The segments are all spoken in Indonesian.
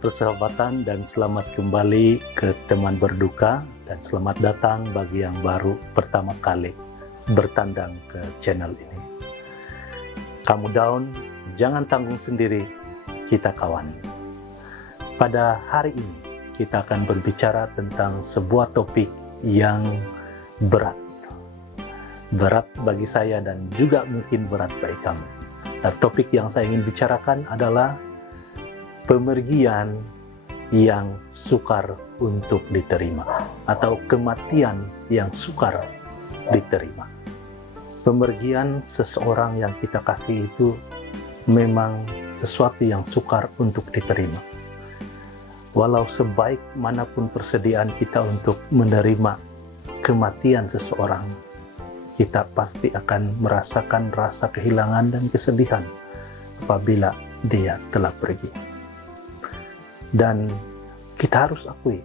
persahabatan dan selamat kembali ke teman berduka, dan selamat datang bagi yang baru pertama kali bertandang ke channel ini. Kamu down, jangan tanggung sendiri, kita kawan. Pada hari ini kita akan berbicara tentang sebuah topik yang berat bagi saya dan juga mungkin berat bagi kamu. Dan topik yang saya ingin bicarakan adalah pemergian yang sukar untuk diterima, atau kematian yang sukar diterima. Pemergian seseorang yang kita kasih itu memang sesuatu yang sukar untuk diterima. Walau sebaik manapun persediaan kita untuk menerima kematian seseorang, kita pasti akan merasakan rasa kehilangan dan kesedihan apabila dia telah pergi. Dan kita harus akui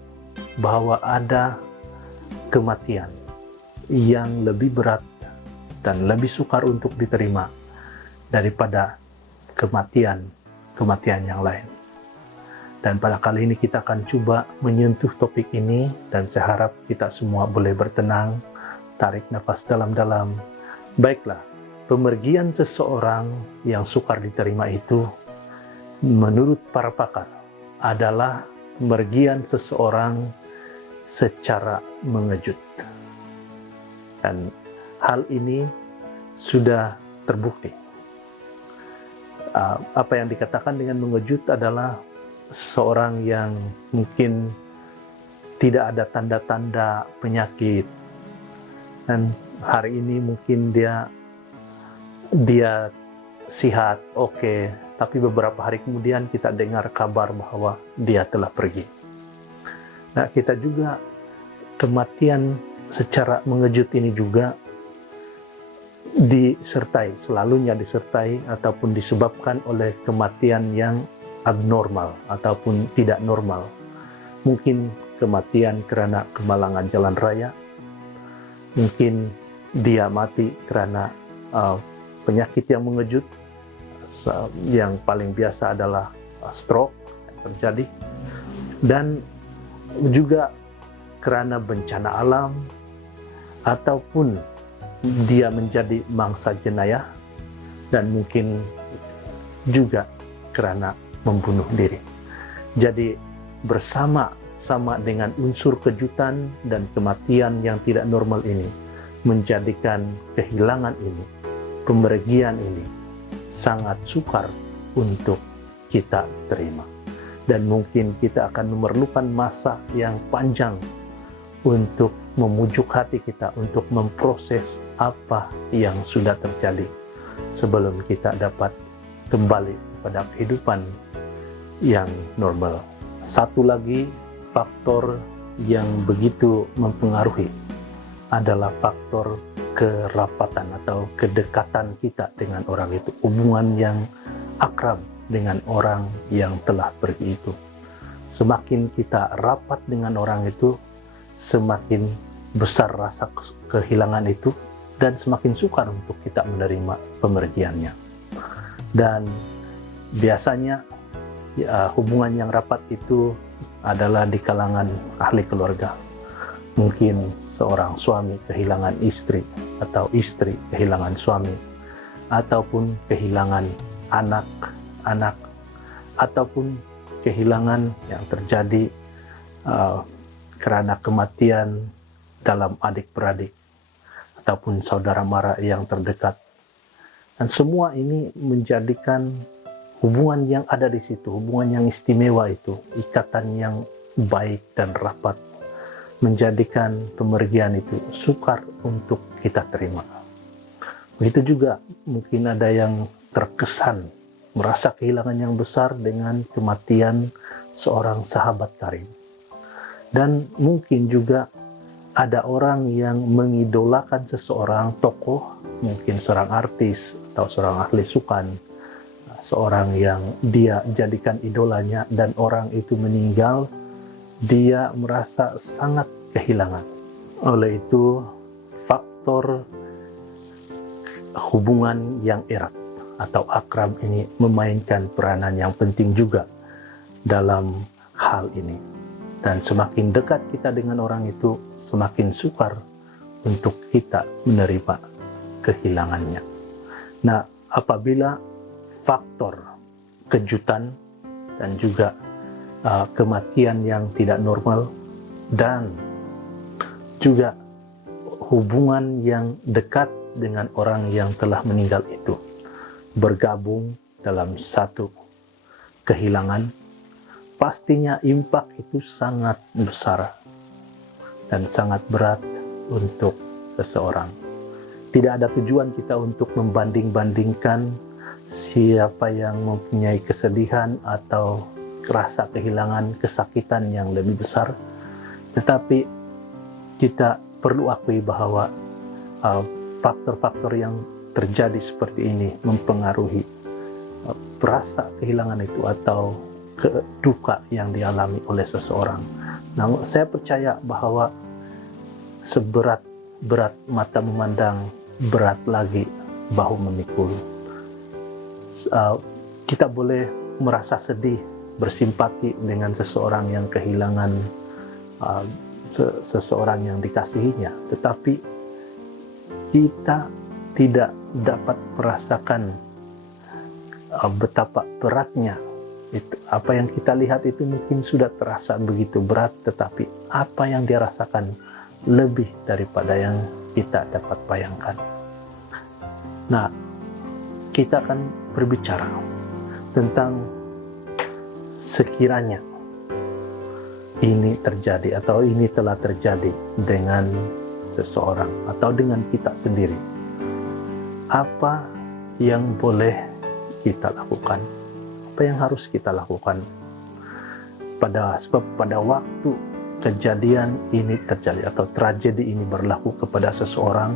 bahwa ada kematian yang lebih berat dan lebih sukar untuk diterima daripada kematian yang lain. Dan pada kali ini kita akan coba menyentuh topik ini, dan saya harap kita semua boleh bertenang, tarik nafas dalam-dalam. Baiklah, pemergian seseorang yang sukar diterima itu menurut para pakar adalah pemergian seseorang secara mengejut. Dan hal ini sudah terbukti. Apa yang dikatakan dengan mengejut adalah seorang yang mungkin tidak ada tanda-tanda penyakit, dan hari ini mungkin dia sehat, oke, tapi beberapa hari kemudian kita dengar kabar bahwa dia telah pergi. Nah, kita juga kematian secara mengejut ini juga selalunya disertai ataupun disebabkan oleh kematian yang abnormal ataupun tidak normal. Mungkin kematian karena kemalangan jalan raya, mungkin dia mati karena penyakit yang mengejut. Yang paling biasa adalah stroke yang terjadi, dan juga karena bencana alam, ataupun dia menjadi mangsa jenayah, dan mungkin juga karena membunuh diri. Jadi bersama-sama dengan unsur kejutan dan kematian yang tidak normal ini menjadikan kehilangan ini, pemergian ini sangat sukar untuk kita terima. Dan mungkin kita akan memerlukan masa yang panjang untuk memujuk hati kita, untuk memproses apa yang sudah terjadi sebelum kita dapat kembali pada kehidupan yang normal. Satu lagi faktor yang begitu mempengaruhi adalah faktor kerapatan atau kedekatan kita dengan orang itu, hubungan yang akrab dengan orang yang telah pergi itu. Semakin kita rapat dengan orang itu, semakin besar rasa kehilangan itu, dan semakin sukar untuk kita menerima pemergiannya. Dan biasanya hubungan yang rapat itu adalah di kalangan ahli keluarga. Mungkin seorang suami kehilangan istri, atau istri kehilangan suami, ataupun kehilangan anak-anak, ataupun kehilangan yang terjadi karena kematian dalam adik-beradik, ataupun saudara mara yang terdekat. Dan semua ini menjadikan hubungan yang ada di situ, hubungan yang istimewa itu, ikatan yang baik dan rapat, menjadikan pemergian itu sukar untuk kita terima. Begitu juga mungkin ada yang terkesan merasa kehilangan yang besar dengan kematian seorang sahabat karib. Dan mungkin juga ada orang yang mengidolakan seseorang tokoh, mungkin seorang artis atau seorang ahli sukan, seorang yang dia jadikan idolanya, dan orang itu meninggal, dia merasa sangat kehilangan. Oleh itu, faktor hubungan yang erat atau akrab ini memainkan peranan yang penting juga dalam hal ini. Dan semakin dekat kita dengan orang itu, semakin sukar untuk kita menerima kehilangannya. Nah, apabila faktor kejutan dan juga kematian yang tidak normal dan juga hubungan yang dekat dengan orang yang telah meninggal itu bergabung dalam satu kehilangan, pastinya impak itu sangat besar dan sangat berat untuk seseorang. Tidak ada tujuan kita untuk membanding-bandingkan siapa yang mempunyai kesedihan atau rasa kehilangan, kesakitan yang lebih besar, tetapi kita perlu akui bahwa faktor-faktor yang terjadi seperti ini mempengaruhi rasa kehilangan itu atau duka yang dialami oleh seseorang. Namun saya percaya bahwa seberat-berat mata memandang, berat lagi bahu memikul. Kita boleh merasa sedih, bersimpati dengan seseorang yang kehilangan seseorang yang dikasihinya, tetapi kita tidak dapat merasakan betapa beratnya itu. Apa yang kita lihat itu mungkin sudah terasa begitu berat, tetapi apa yang dia rasakan lebih daripada yang kita dapat bayangkan. Nah, kita akan berbicara tentang sekiranya ini terjadi atau ini telah terjadi dengan seseorang atau dengan kita sendiri. Apa yang boleh kita lakukan? Apa yang harus kita lakukan? Sebab pada waktu kejadian ini terjadi atau tragedi ini berlaku kepada seseorang,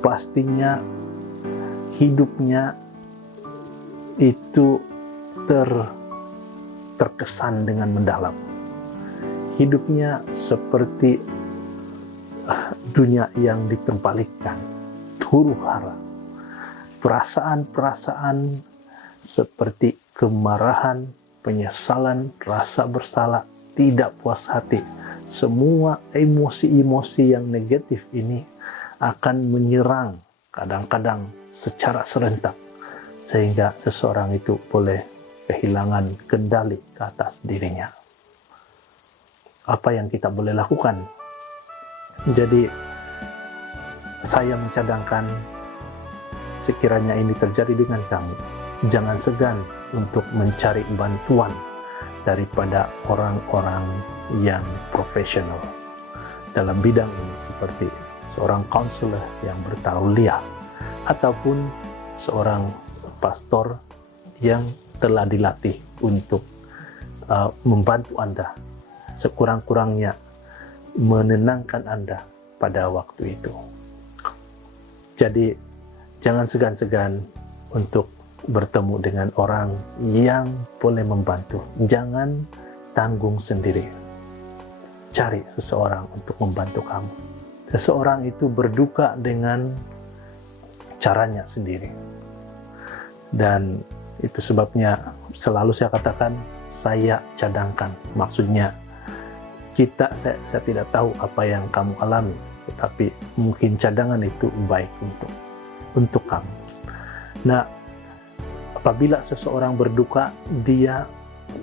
pastinya hidupnya itu terkesan dengan mendalam. Hidupnya seperti dunia yang diterbalikkan, huru hara. Perasaan-perasaan seperti kemarahan, penyesalan, rasa bersalah, tidak puas hati, semua emosi-emosi yang negatif ini akan menyerang kadang-kadang secara serentak, sehingga seseorang itu boleh kehilangan kendali ke atas dirinya. Apa yang kita boleh lakukan? Jadi saya mencadangkan, sekiranya ini terjadi dengan kamu, jangan segan untuk mencari bantuan daripada orang-orang yang profesional dalam bidang ini, seperti seorang konselor yang bertauliah ataupun seorang pastor yang telah dilatih untuk membantu Anda sekurang-kurangnya menenangkan Anda pada waktu itu. Jadi jangan segan-segan untuk bertemu dengan orang yang boleh membantu. Jangan tanggung sendiri. Cari seseorang untuk membantu kamu. Seseorang itu berduka dengan caranya sendiri. Dan itu sebabnya selalu saya katakan, saya cadangkan. Maksudnya saya tidak tahu apa yang kamu alami, tetapi mungkin cadangan itu baik untuk kamu. Nah, apabila seseorang berduka, dia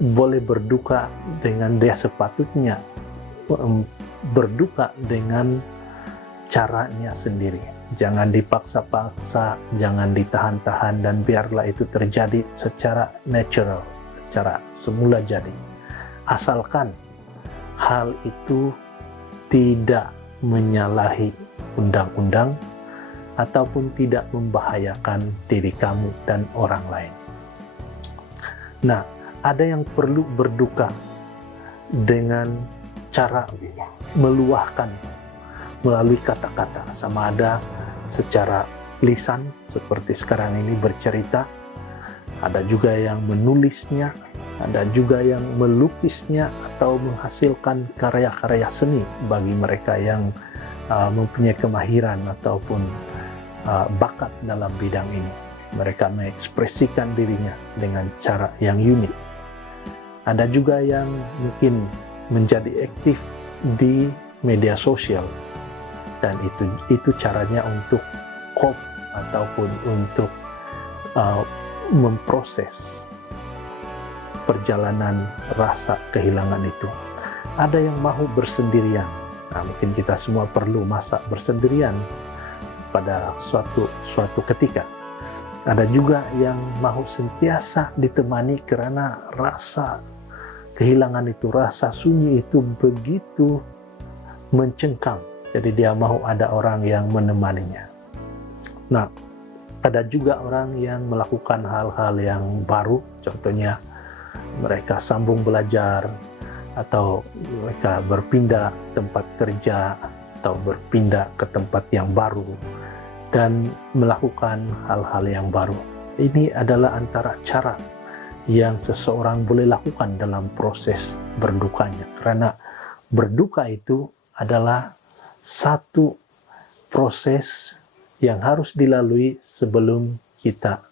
boleh berduka dengan dia sepatutnya berduka dengan caranya sendiri. Jangan dipaksa-paksa, jangan ditahan-tahan, dan biarlah itu terjadi secara natural, secara semula jadi. Asalkan hal itu tidak menyalahi undang-undang ataupun tidak membahayakan diri kamu dan orang lain. Nah, ada yang perlu berduka dengan cara meluahkan melalui kata-kata, sama ada secara lisan seperti sekarang ini bercerita, ada juga yang menulisnya, ada juga yang melukisnya atau menghasilkan karya-karya seni bagi mereka yang mempunyai kemahiran ataupun bakat dalam bidang ini. Mereka mengekspresikan dirinya dengan cara yang unik. Ada juga yang mungkin menjadi aktif di media sosial, dan itu caranya untuk cope ataupun untuk memproses perjalanan rasa kehilangan itu. Ada yang mau bersendirian. Nah, mungkin kita semua perlu masa bersendirian pada suatu ketika. Ada juga yang mau sentiasa ditemani karena rasa kehilangan itu, rasa sunyi itu begitu mencengkam. Jadi dia mau ada orang yang menemaninya. Nah, ada juga orang yang melakukan hal-hal yang baru, contohnya mereka sambung belajar, atau mereka berpindah tempat kerja, atau berpindah ke tempat yang baru, dan melakukan hal-hal yang baru. Ini adalah antara cara yang seseorang boleh lakukan dalam proses berdukanya. Karena berduka itu adalah satu proses yang harus dilalui sebelum kita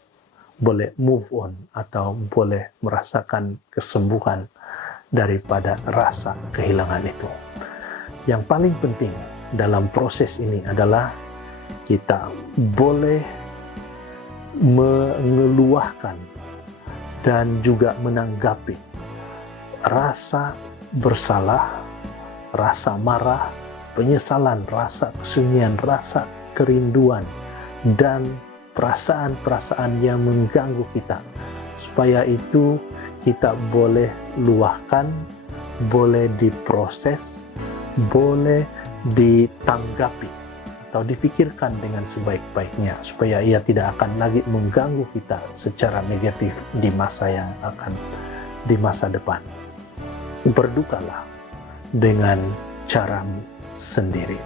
boleh move on atau boleh merasakan kesembuhan daripada rasa kehilangan itu. Yang paling penting dalam proses ini adalah kita boleh mengeluahkan dan juga menanggapi rasa bersalah, rasa marah, penyesalan, rasa kesunyian, rasa kerinduan, dan perasaan-perasaan yang mengganggu kita. Supaya itu kita boleh luahkan, boleh diproses, boleh ditanggapi atau dipikirkan dengan sebaik-baiknya, supaya ia tidak akan lagi mengganggu kita secara negatif di masa depan. Berdukalah dengan caramu sendiri.